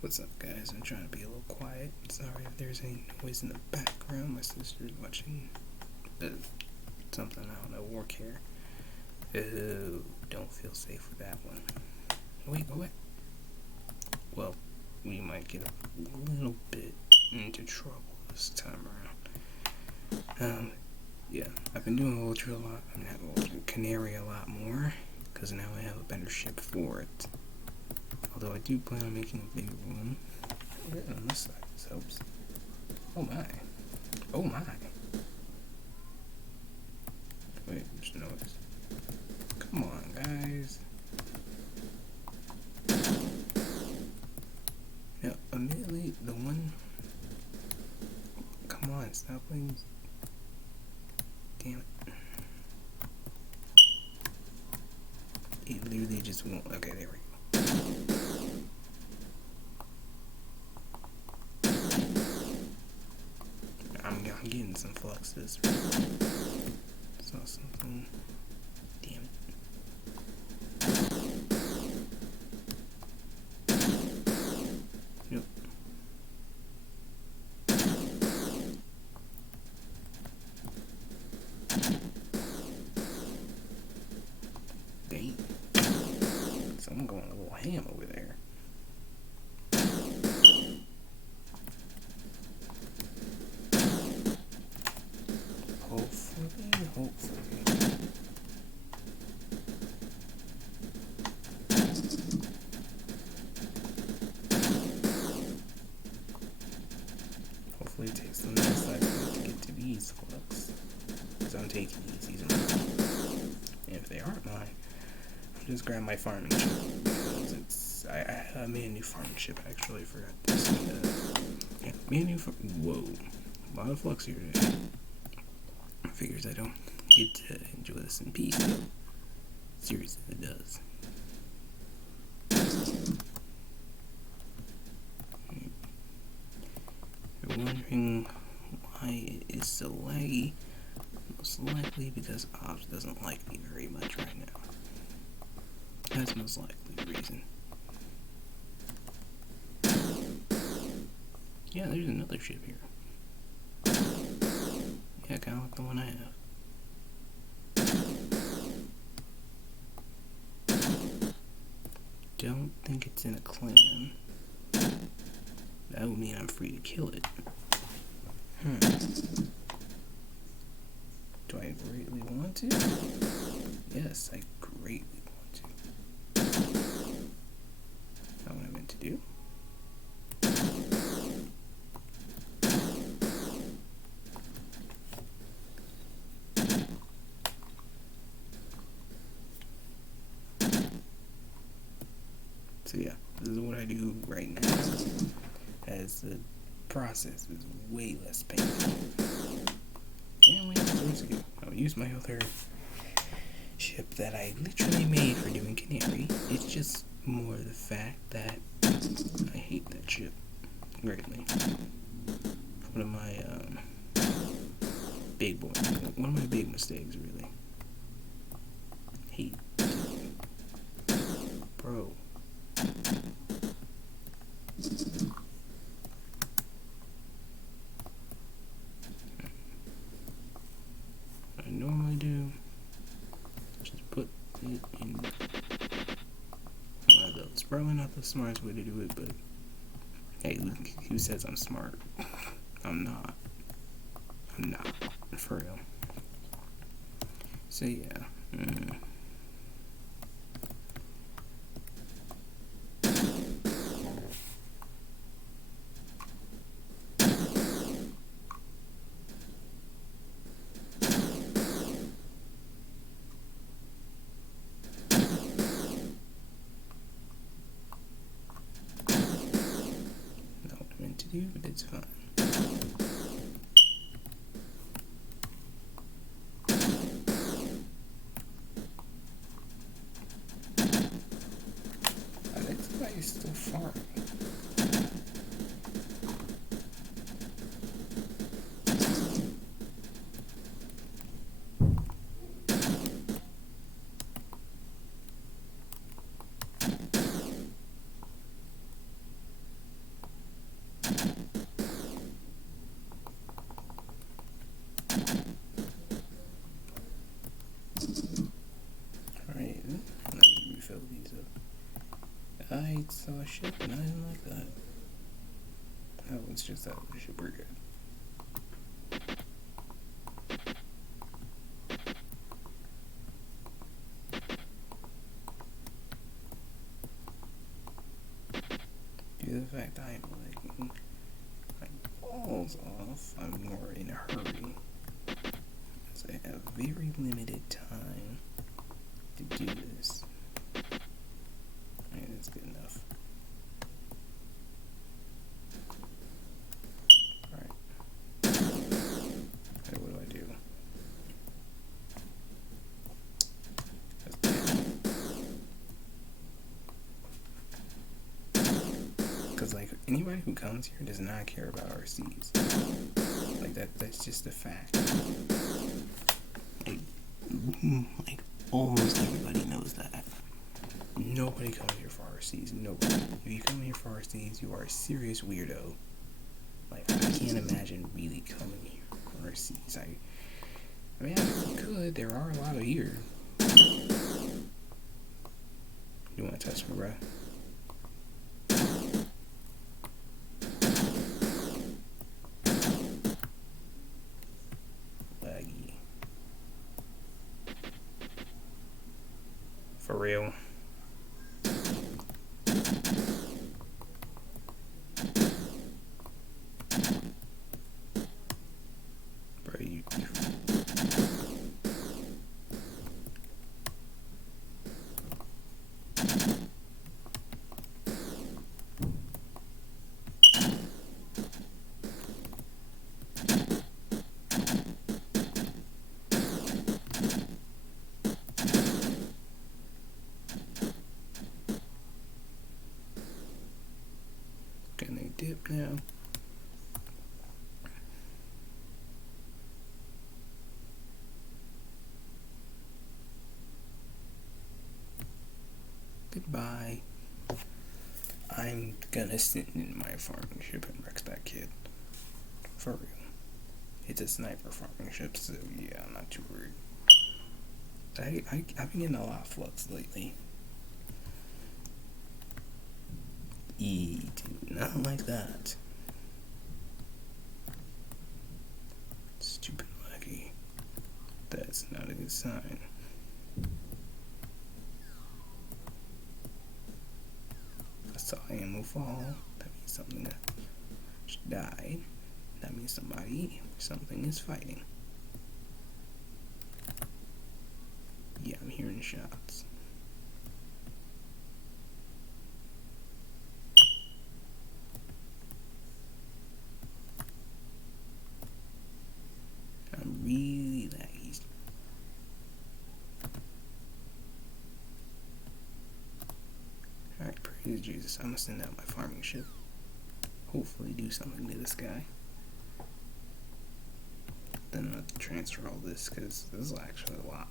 What's up, guys? I'm trying to be a little quiet. Sorry if there's any noise in the background. My sister's watching something, I don't know, work here. Oh, don't feel safe with that one. Wait, go away. Well, we might get a little bit into trouble this time around. Yeah, I've been doing Ultra a lot. I'm having Ultra Canary a lot more, because now I have a better ship for it. Although I do plan on making a bigger one. On this side, this helps. Oh my. Oh my. Wait, there's noise. Come on, guys. Now, admittedly, the one... Come on, stop playing... Damn it. It literally just won't... Okay, there we go. I'm getting some fluxes. Saw something. Damn it. Nope. Dang. Someone going a little ham over there. Hopefully. Hopefully it takes them next time to get to these flux. Because I'm taking these are mine. And if they aren't mine, I'll just grab my farming ship. Because it's... I made a new farming ship, actually. I forgot this. Yeah, made a new... Whoa. A lot of flux here today. Figures I don't get to enjoy this in peace. Seriously, it does. You're wondering why it is so laggy? Most likely because Ops doesn't like me very much right now. That's most likely the reason. Yeah, there's another ship here. Yeah, kind of like the one I have. Don't think it's in a clan. That would mean I'm free to kill it. Do I greatly want to? Yes, I greatly want to. Not what I meant to do. So yeah, this is what I do right now, as the process is way less painful. And wait, where's it go? I'll use my other ship that I literally made for doing Canary. It's just more the fact that I hate that ship greatly. One of my one of my big mistakes, really. Hate, bro. What I normally do, just put it in one of those. Probably not the smartest way to do it, but hey, who says I'm smart? I'm not. I'm not, for real. So yeah. To do, but it's fine. I think somebody's still farming. I saw a ship and I didn't like that. Oh, it's just that the ship we're good. Due to the fact I am lagging my balls off, I'm more in a hurry. As I have very limited time to do this. Alright, that's good enough. Alright. Okay, what do I do? Because, like, anybody who comes here does not care about RCs. Like, that's just a fact. Like, almost everybody knows that. Nobody comes here for RCs. Nobody. If you come here for RCs, you are a serious weirdo. Like, I can't imagine really coming here for RCs. I mean, if you could, there are a lot of here. You want to touch me, bro? Laggy. For real. Bro, you gonna dip now. Goodbye. I'm gonna sit in my farming ship and wreck that kid. For real. It's a sniper farming ship, so yeah, I'm not too worried. I've been getting a lot of flux lately. Dude, not like that. Stupid laggy. That's not a good sign. I saw ammo fall. That means something died. That means something is fighting. Yeah, I'm hearing shots. I'm really laggy. Alright, praise Jesus. I'm gonna send out my farming ship. Hopefully do something to this guy. Then I'm gonna transfer all this because this is actually a lot.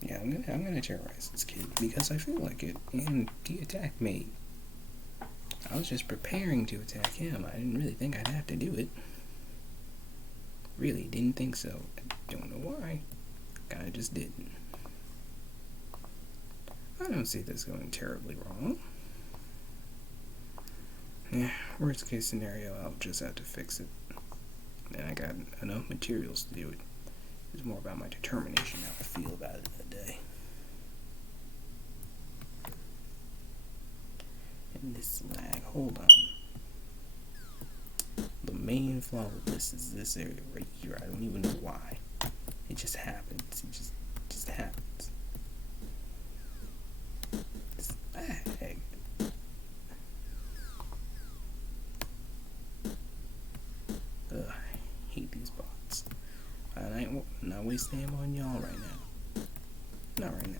Yeah, I'm gonna terrorize this kid because I feel like it, and he attacked me. I was just preparing to attack him. I didn't really think I'd have to do it. Really didn't think so. I don't know why. Kinda just didn't. I don't see this going terribly wrong. Yeah, worst case scenario, I'll just have to fix it. And I got enough materials to do it. It's more about my determination, how I feel about it that day. And this lag, hold on. The main flaw with this is this area right here. I don't even know why. It just happens. It just happens. It's lag. Ugh, I hate these bots. I'm not wasting ammo on y'all right now. Not right now.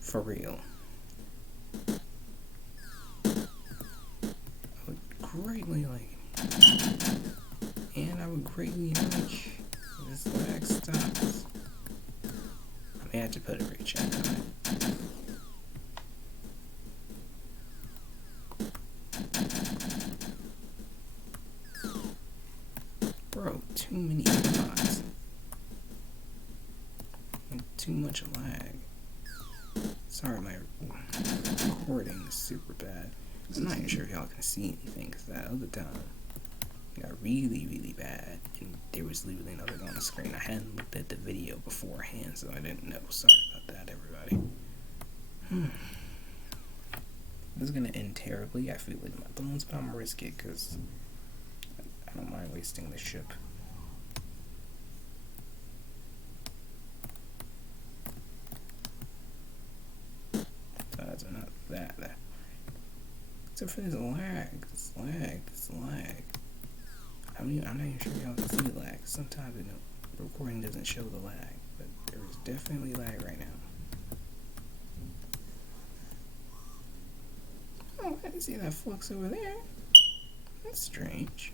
For real. I would greatly like it. And I would greatly like if this lag stops. I may have to put a rate check on it. too many spots. And too much lag. Sorry, my recording is super bad. I'm not even sure if y'all can see anything, because that other time it got really, really bad, and there was literally nothing on the screen. I hadn't looked at the video beforehand, so I didn't know. Sorry about that, everybody. This is gonna end terribly. I feel like my bones, but I'm gonna risk it, because I don't mind wasting the ship. Not that. Except for this lag. I'm not even sure y'all can see lag. Sometimes the recording doesn't show the lag, but there is definitely lag right now. Oh, I didn't see that flux over there. That's strange.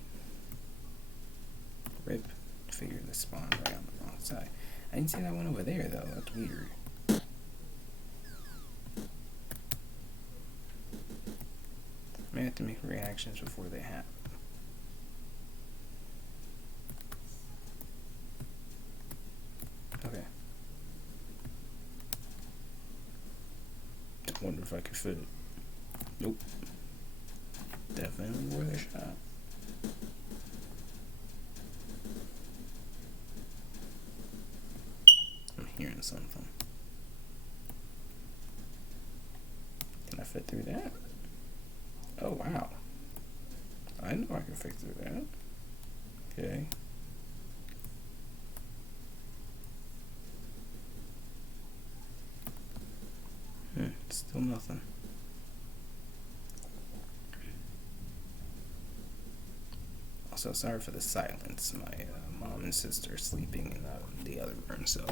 Rip. Figured the spawn right on the wrong side. I didn't see that one over there though. That's weird. I have to make reactions before they happen. Okay. I wonder if I could fit it. Nope. Definitely worth a shot. I'm hearing something. Can I fit through that? Oh, wow. I know I can fit through that. Okay. Still nothing. Also, sorry for the silence. My mom and sister are sleeping in the other room, so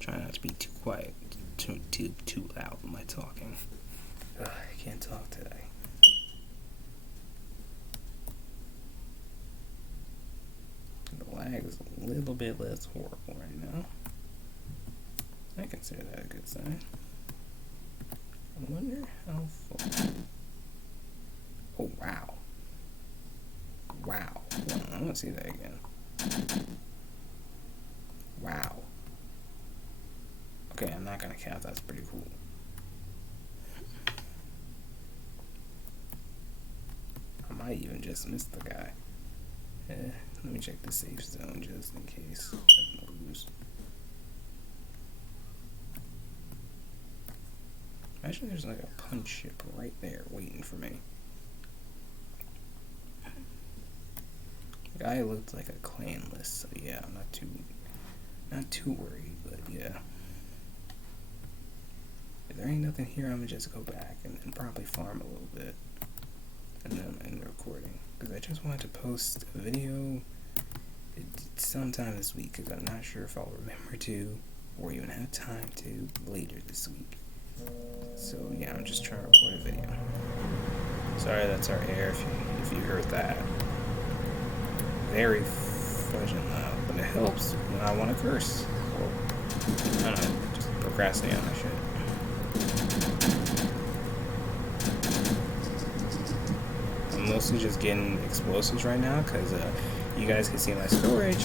try not to be too quiet, too loud with my talking. I can't talk today. The lag is a little bit less horrible right now. I consider that a good sign. I wonder how far. Oh, wow. Wow. Hold on, I want to see that again. Wow. Okay, I'm not going to count. That's pretty cool. I might even just miss the guy. Let me check the safe zone just in case I lose. Imagine there's like a punch ship right there waiting for me. The guy looked like a clan list, so yeah, I'm not too worried, but yeah. If there ain't nothing here, I'm gonna just go back and probably farm a little bit, and then end the recording, because I just wanted to post a video sometime this week, because I'm not sure if I'll remember to or even have time to later this week. So yeah, I'm just trying to record a video. Sorry, that's our air if you heard that. Very fudging loud, but it helps when I want to curse. Or, I don't know, just procrastinate on my shit. I'm mostly just getting explosives right now because you guys can see my storage.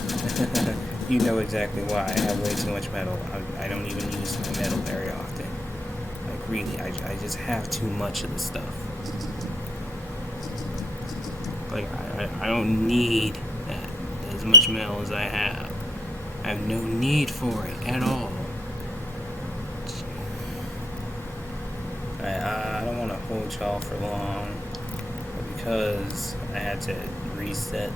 You know exactly why. I have way too much metal. I don't even use my metal very often. Like really, I just have too much of the stuff. Like I don't need as much metal as I have. I have no need for it at all. I don't want to hold y'all for long, because I had to reset.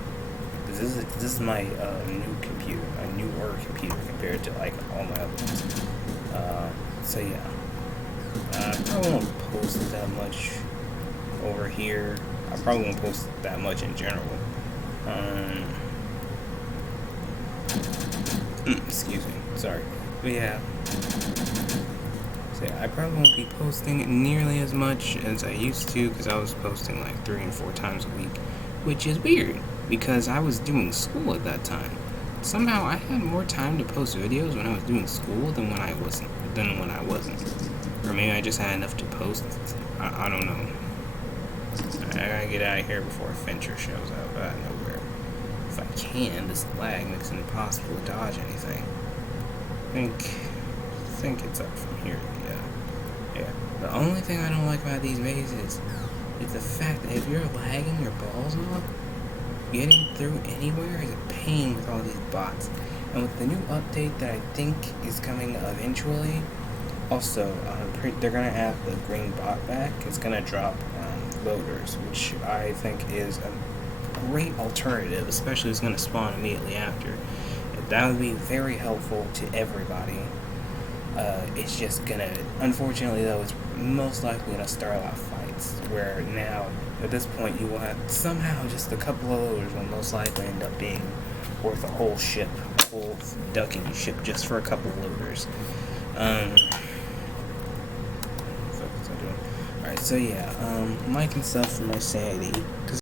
This is my new computer, my newer computer compared to like all my other ones. So yeah, I probably won't post that much over here. I probably won't post that much in general. Excuse me, sorry. But yeah. So yeah, I probably won't be posting nearly as much as I used to, because I was posting like 3 and 4 times a week, which is weird because I was doing school at that time. Somehow I had more time to post videos when I was doing school than when I wasn't. Or maybe I just had enough to post. I don't know. I gotta get out of here before Fincher shows up out of nowhere. if I can. This lag makes it impossible to dodge anything. I think it's up from here. Yeah. The only thing I don't like about these mazes is the fact that if you're lagging your balls off, getting through anywhere is a pain with all these bots. And with the new update that I think is coming eventually, also, they're going to add the green bot back. It's going to drop loaders, which I think is a great alternative, especially if it's going to spawn immediately after. That would be very helpful to everybody. It's just going to, unfortunately though, it's most likely going to start a lot of fights, where now, at this point, you will have somehow just a couple of loaders will most likely end up being worth a whole ship, a whole ducking ship just for a couple of loaders. Alright, so yeah, liking stuff for my sanity, because